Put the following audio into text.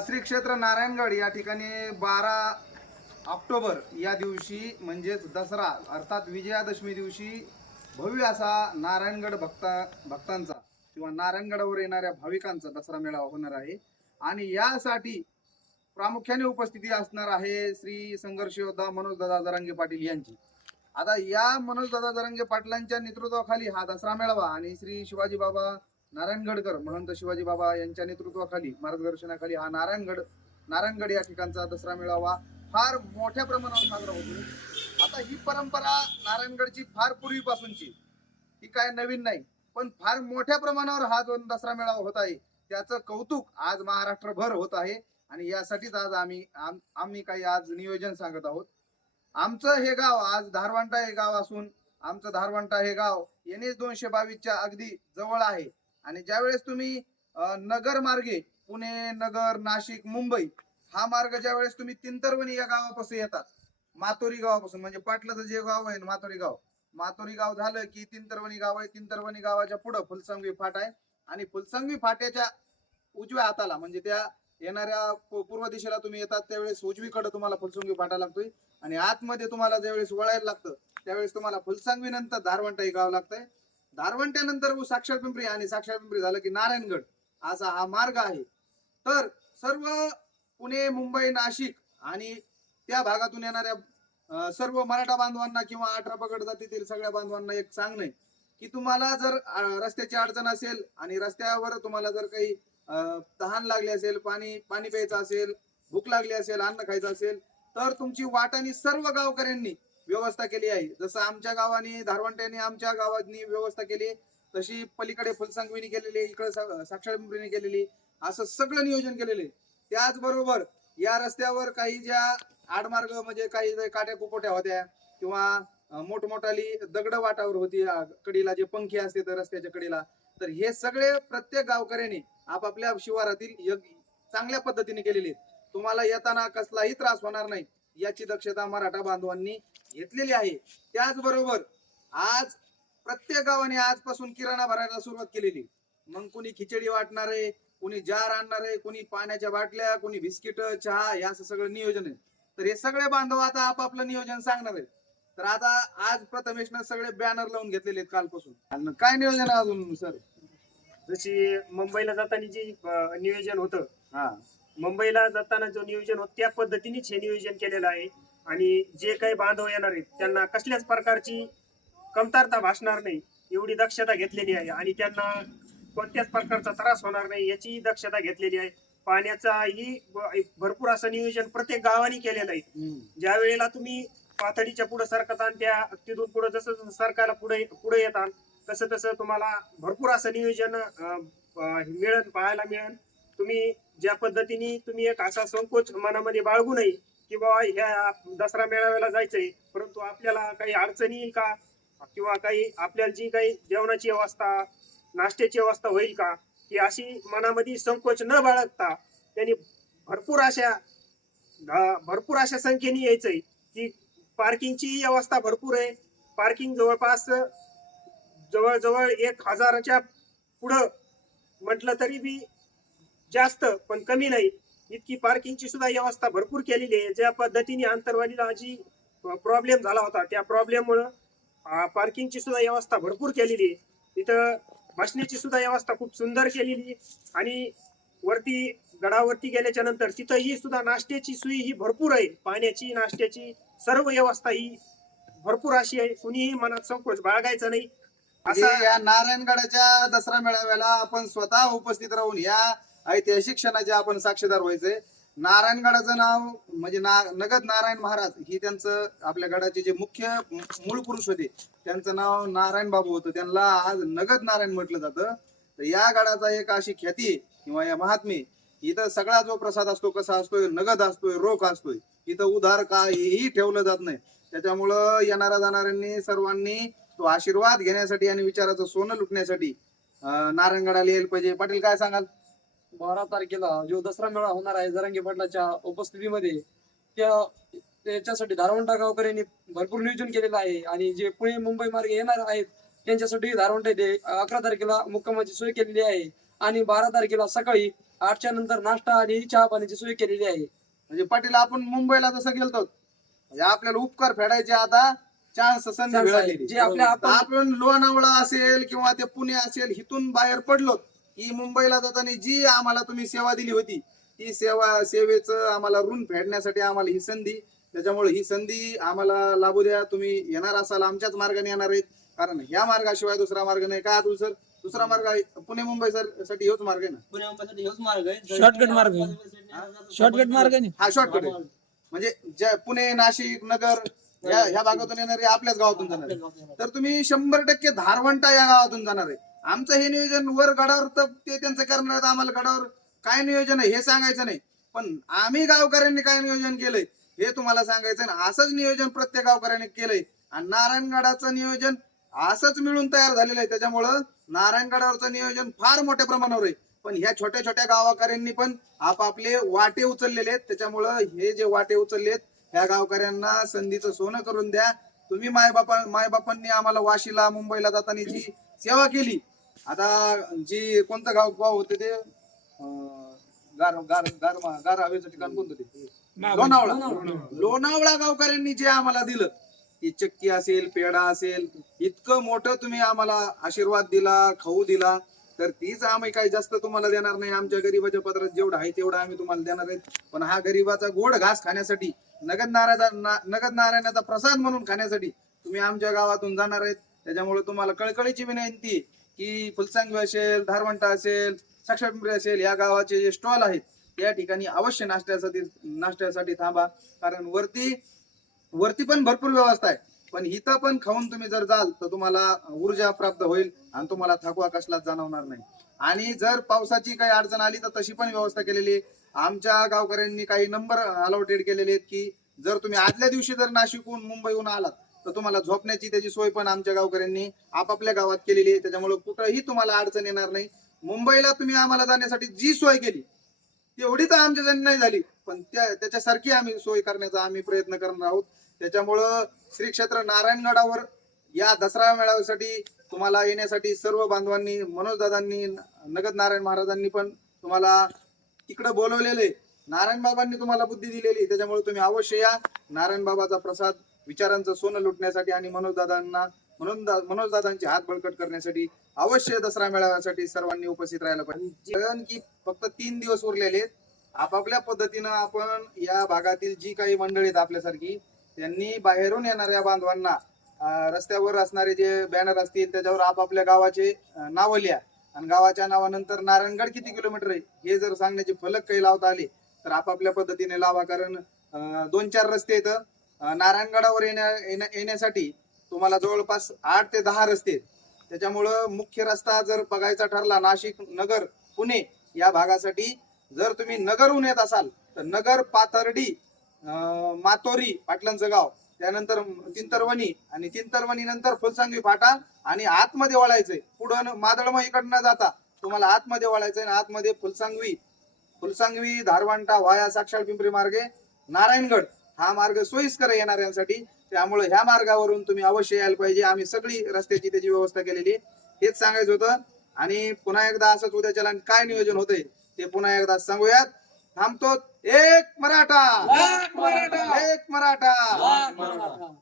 श्री क्षेत्र नारायणगड या ठिकाणी बारा ऑक्टोबर या दिवशी म्हणजेच दसरा अर्थात विजयादशमी दिवशी भव्य असा नारायणगड भक्ता भक्तांचा किंवा नारायणगडावर येणाऱ्या भाविकांचा दसरा मेळावा होणार आहे. आणि यासाठी प्रामुख्याने उपस्थिती असणार आहे श्री संघर्ष योद्धा मनोजदादा जरांगे पाटील यांची. आता या मनोजदादा जरंगे जरांगे पाटलांच्या नेतृत्वाखाली हा दसरा मेळावा आणि श्री शिवाजी बाबा नारायणगडकर महंत शिवाजी बाबा यांच्या नेतृत्वाखाली मार्गदर्शनाखाली हा नारायणगड नारायणगड या ठिकाणचा दसरा मेळावा फार मोठ्या प्रमाणावर साजरा होतो. आता ही परंपरा नारायणगडची फार पूर्वीपासूनची. ही काय नवीन नाही पण फार मोठ्या प्रमाणावर हा जो दसरा मेळावा होत आहे त्याचं कौतुक आज महाराष्ट्रभर होत आहे. आणि यासाठीच आज आम्ही आम्ही काही आज नियोजन सांगत आहोत. आमचं हे गाव आज धारवंटा हे गाव असून आमचं धारवंटा हे गाव एन एस दोनशे बावीसच्या अगदी जवळ आहे. आणि ज्यावेळेस तुम्ही नगर मार्गे पुणे नगर नाशिक मुंबई हा मार्ग ज्यावेळेस तुम्ही तिंतरवणी या गावापासून येतात मातोरी गावापासून म्हणजे पाटलाचं जे गाव आहे ना मातोरी गाव मातोरी गाव झालं की तिंतरवणी गाव आहे तिंतरवणी गावाच्या पुढं फुलसंगवी फाट आहे आणि फुलसंगवी फाट्याच्या उजव्या हाताला म्हणजे त्या येणाऱ्या पूर्व दिशेला तुम्ही येतात त्यावेळेस उजवीकडे तुम्हाला फुलसंगवी फाटा लागतोय आणि आतमध्ये तुम्हाला ज्यावेळेस वळायला लागतं त्यावेळेस तुम्हाला फुलसांगवी नंतर धारवंटा हे गाव लागतंय. धारवंट्यानंतर साक्षर पिंपरी आणि साक्षर पिंपरी झालं की नारायणगड. असा हा मार्ग आहे. तर सर्व पुणे मुंबई नाशिक आणि त्या भागातून येणाऱ्या सर्व मराठा बांधवांना किंवा अठरा पगड जातीतील सगळ्या बांधवांना एक सांगणं आहे की तुम्हाला जर रस्त्याची अडचण असेल आणि रस्त्यावर तुम्हाला जर काही तहान लागली असेल पाणी पाणी प्यायचं असेल भूक लागली असेल अन्न खायचं असेल तर तुमची वाटणी सर्व गावकऱ्यांनी व्यवस्था केली आहे. जसं आमच्या गावाने धारवंट्याने आमच्या गावांनी व्यवस्था केली तशी पलीकडे फुलसंगवीने केलेली इकडे सा- साक्षर केलेली असं सगळं नियोजन केलेले त्याचबरोबर या रस्त्यावर काही ज्या आडमार्ग म्हणजे काही काट्या कुपोट्या होत्या किंवा मोठमोठाली दगड वाटावर होती कडीला जे पंखी असते तर रस्त्याच्या कडीला तर हे सगळे प्रत्येक गावकऱ्यांनी आपापल्या शिवारातील चांगल्या पद्धतीने केलेले तुम्हाला येताना कसलाही त्रास होणार नाही याची दक्षता मराठा बांधवांनी घेतलेली आहे. त्याचबरोबर आज प्रत्येक गावाने आजपासून किराणा भरायला सुरुवात केलेली. मग कुणी खिचडी वाटणार आहे कुणी जार आणणार आहे कुणी पाण्याच्या बाटल्या कुणी बिस्किट चहा हे असं सगळं नियोजन आहे. तर हे सगळे बांधव आता आपापलं नियोजन सांगणार आहेत. तर आता आज प्रथमेशनं सगळे बॅनर लावून घेतलेले आहेत कालपासून. काय नियोजन आहे अजून सर जशी मुंबईला जाताना जी नियोजन होतं हा. मुंबईला जाताना जो नियोजन होतं त्या पद्धतीनेच हे नियोजन केलेलं आहे. आणि जे काही बांधव येणार आहेत त्यांना कसल्याच प्रकारची कमतरता भासणार नाही. एवढी दक्षता घेतलेली आहे आणि त्यांना कोणत्याच प्रकारचा त्रास होणार नाही याची दक्षता घेतलेली आहे. पाण्याचाही भरपूर असं नियोजन प्रत्येक गावाने केलेलं आहे. ज्या वेळेला तुम्ही पातळीच्या पुढे सरकत आणि त्या तिथून पुढे जसं जसं सरकायला पुढे पुढे येतात तसं तसं तुम्हाला भरपूर असं नियोजन मिळेल पाहायला मिळेल. तुम्ही ज्या पद्धतीने तुम्ही एक असा संकोच मनामध्ये बाळगू नये की बाबा ह्या दसरा मेळाव्याला जायचंय परंतु आपल्याला काही अडचणी येईल का? किंवा काही आपल्याला जी काही जेवणाची व्यवस्था नाश्त्याची व्यवस्था होईल का? की अशी मनामध्ये संकोच न बाळगता त्यांनी भरपूर अशा भरपूर अशा संख्येने यायचंय की पार्किंगची व्यवस्था भरपूर आहे. पार्किंग जवळपास जवळजवळ एक हजाराच्या पुढं म्हटलं तरी बी जास्त पण कमी नाही. इतकी पार्किंगची सुद्धा व्यवस्था भरपूर केलेली आहे. ज्या पद्धतीने आंतरवालीला जी प्रॉब्लेम झाला होता त्या प्रॉब्लेममुळं पार्किंगची सुद्धा व्यवस्था भरपूर केलेली आहे. इथं बसण्याची सुद्धा व्यवस्था खूप सुंदर केलेली आणि वरती गडावरती गेल्याच्यानंतर तिथं ही सुद्धा नाश्त्याची सोयी ही भरपूर आहे. पाण्याची नाश्त्याची सर्व व्यवस्था ही भरपूर अशी आहे. कुणीही मनात संकोच बाळगायचा नाही. म्हणजे असा या नारायणगडाच्या दसरा मेळाव्याला आपण स्वतः उपस्थित राहून या ऐतिहासिक क्षणाचे आपण साक्षीदार व्हायचे. नारायणगडाचं नाव म्हणजे ना नगद नारायण महाराज ही त्यांचं आपल्या गडाचे जे मुख्य मूळ पुरुष होते त्यांचं नाव नारायण बाबू होतं. त्यांना आज नगद नारायण म्हटलं जातं. तर या गडाचा एक अशी ख्याती आहे किंवा या महात्मे इथं सगळा जो प्रसाद असतो कसा असतोय? नगद असतोय रोख असतोय. इथं उधार काहीही ठेवलं जात नाही. त्याच्यामुळं येणाऱ्या जाणाऱ्यांनी सर्वांनी तो आशीर्वाद घेण्यासाठी आणि विचाराचं सोनं लुटण्यासाठी नारायणगडाला यायला पाहिजे. पाटील काय सांगाल? बारा तारखेला जो दसरा मेळा होणार आहे जरांगे पाटलाच्या उपस्थितीमध्ये त्या त्याच्यासाठी धारवंटा गावकऱ्यांनी भरपूर नियोजन केलेलं आहे. आणि जे पुणे मुंबई मार्गे येणार आहेत त्यांच्यासाठी धारवंटा येथे अकरा तारखेला मुक्कामाची सोय केलेली आहे. आणि बारा तारखेला सकाळी आठच्या नंतर नाश्ता आणि चहा पाण्याची सोय केलेली आहे. म्हणजे पाटील आपण मुंबईला जसं गेलतो म्हणजे आपल्याला उपकार फेडायचे आता. चान्स संधी जे आपल्या आपण आपण लोणावळा असेल किंवा ते पुणे असेल हिथून बाहेर पडलो की मुंबईला जाताना जी आम्हाला तुम्ही सेवा दिली होती ती सेवा सेवेचं आम्हाला ऋण फेडण्यासाठी आम्हाला ही संधी त्याच्यामुळे ही संधी आम्हाला लाभू द्या. तुम्ही येणार असाल आमच्याच मार्गाने येणार आहेत. कारण ह्या मार्गाशिवाय दुसरा मार्ग नाही. काय अतुल सर? दुसरा मार्ग आहे. पुणे मुंबई सरसाठी हेच मार्ग आहे ना? पुणे मुंबईसाठी हेच मार्ग आहे. मार्ग शॉर्टकट मार्ग नाही हा शॉर्टकट आहे. म्हणजे ज्या पुणे नाशिक नगर या ह्या भागातून येणारे आपल्याच गावातून जाणार आहे. तर तुम्ही शंभर टक्के धारवंटा या गावातून जाणार आहे आमचं हे नियोजन वर गडावर तर ते त्यांचं करणार आम्हाला गडावर. काय नियोजन आहे हे सांगायचं नाही. पण आम्ही गावकऱ्यांनी काय नियोजन केलंय हे तुम्हाला सांगायचं ना. असंच नियोजन प्रत्येक गावकऱ्यांनी केलंय. आणि नारायणगडाचं नियोजन असंच मिळून तयार झालेलं आहे. त्याच्यामुळं नारायणगडावरचं नियोजन फार मोठ्या प्रमाणावर आहे. पण ह्या छोट्या छोट्या गावकऱ्यांनी पण आपापले वाटे उचललेले आहेत. त्याच्यामुळं हे जे वाटे उचललेत ह्या गावकऱ्यांना संधीचं सोनं करून द्या. तुम्ही मायबापा मायबापांनी आम्हाला वाशीला मुंबईला जाताना जी सेवा केली. आता जी कोणतं गाव गाव होते ते अं, गार गार गार गार हवेचं ठिकाण कोणतं ते? लोणावळा. लोणावळा. गावकऱ्यांनी जे आम्हाला दिलं ती चक्की असेल पेढा असेल इतकं मोठं तुम्ही आम्हाला आशीर्वाद दिला खाऊ दिला तर तीच आम्ही काही जास्त तुम्हाला देणार नाही. आमच्या गरीबाच्या पत्रात जेवढं आहे तेवढं आम्ही तुम्हाला देणार आहेत. पण हा गरीबाचा गोड घास खाण्यासाठी नगद नारायणा नगद नारायणाचा प्रसाद म्हणून खाण्यासाठी तुम्ही आमच्या गावातून जाणार आहेत. त्याच्यामुळे तुम्हाला कळकळीची विनंती आहे. की फुलसांगवी असेल धारवंटा असेल साक्षर पिंपरी असेल या गावाचे जे स्टॉल आहेत या ठिकाणी अवश्य नाश्त्यासाठी नाश्त्यासाठी थांबा. कारण वरती वरती पण भरपूर व्यवस्था आहे. पण इथं पण खाऊन तुम्ही जर जाल तर तुम्हाला ऊर्जा प्राप्त होईल आणि तुम्हाला थकवा कसलाच जाणवणार नाही. आणि जर पावसाची काही अडचण आली तर तशी पण व्यवस्था केलेली आहे. आमच्या गावकऱ्यांनी काही नंबर अलॉटेड केलेले आहेत की जर तुम्ही आदल्या दिवशी जर नाशिकहून मुंबईहून आलात तर तुम्हाला झोपण्याची त्याची सोय पण आमच्या गावकऱ्यांनी आपापल्या गावात केलेली आहे. त्याच्यामुळे कुठंही तुम्हाला अडचण येणार नाही. मुंबईला तुम्ही आम्हाला जाण्यासाठी जी सोय केली तेवढी तर आमच्या जणी नाही झाली. पण त्या त्याच्यासारखी आम्ही सोय करण्याचा आम्ही प्रयत्न करणार आहोत. त्याच्यामुळं श्री क्षेत्र नारायणगडावर या दसरा मेळाव्यासाठी तुम्हाला येण्यासाठी सर्व बांधवांनी मनोजदादांनी नगद नारायण महाराजांनी पण तुम्हाला तिकडं बोलवलेले नारायण बाबांनी तुम्हाला बुद्धी दिलेली त्याच्यामुळे तुम्ही अवश्य या. नारायण बाबाचा प्रसाद विचारांचं सोनं लुटण्यासाठी आणि मनोजदादांना मनोज मनोजदादांचे हात बळकट करण्यासाठी अवश्य दसरा मेळाव्यासाठी सर्वांनी उपस्थित राहायला पाहिजे. कारण की फक्त तीन दिवस उरलेले आहेत. आपापल्या पद्धतीनं आपण या भागातील जी काही मंडळी आहेत आपल्यासारखी त्यांनी बाहेरून येणाऱ्या बांधवांना रस्त्यावर असणारे जे बॅनर असतील त्याच्यावर आपापल्या गावाचे नावं लिहा. आणि गावाच्या नावानंतर नारायणगड किती किलोमीटर आहे हे जर सांगण्याचे फलक काही लावता आले तर आपापल्या पद्धतीने लावा. कारण दोन चार रस्ते आहेत. नारायणगडावर येण्या येण्या- येण्यासाठी तुम्हाला जवळपास आठ ते दहा रस्ते आहेत. त्याच्यामुळं मुख्य रस्ता जर बघायचा ठरला नाशिक नगर पुणे या भागासाठी जर तुम्ही नगरहून येत असाल तर नगर पाथर्डी मातोरी पाटलांचं गाव त्यानंतर तिंतरवणी आणि तिंतरवणी नंतर फुलसांगवी फाटा आणि आतमध्ये वळायचंय. पुढं मादळम इकडनं जाता तुम्हाला आतमध्ये वळायचंय आणि आतमध्ये फुलसांगवी फुलसांगवी धारवांटा वाया साक्षाळ पिंपरी मार्गे नारायणगड हा मार्ग सोयीस्कर येणाऱ्यांसाठी. त्यामुळे ह्या मार्गावरून तुम्ही अवश्य यायला पाहिजे. आम्ही सगळी रस्त्याची त्याची व्यवस्था केलेली आहे. हेच सांगायचं होतं. आणि पुन्हा एकदा असंच उद्याच्याला काय नियोजन होतंय ते पुन्हा एकदा सांगूयात. थांबतो. एक मराठा. एक मराठा.